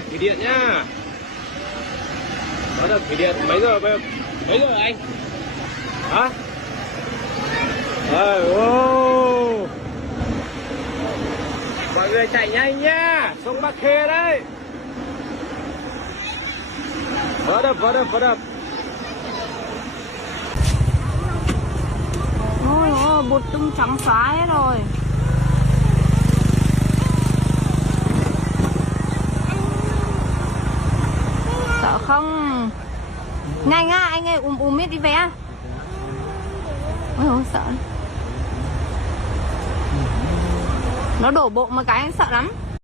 đập thủy điện nhá. Có đập thủy điện mấy giờ anh? Hả? Ô. Mọi người chạy nhanh nhá, sông Bắc Khê đấy. Vỡ đập. Ôi, bột tung trắng xóa hết rồi. Sợ không? Nhanh á, anh ơi, ít đi về á. Ôi dồi, sợ. Nó đổ bộ một cái anh sợ lắm.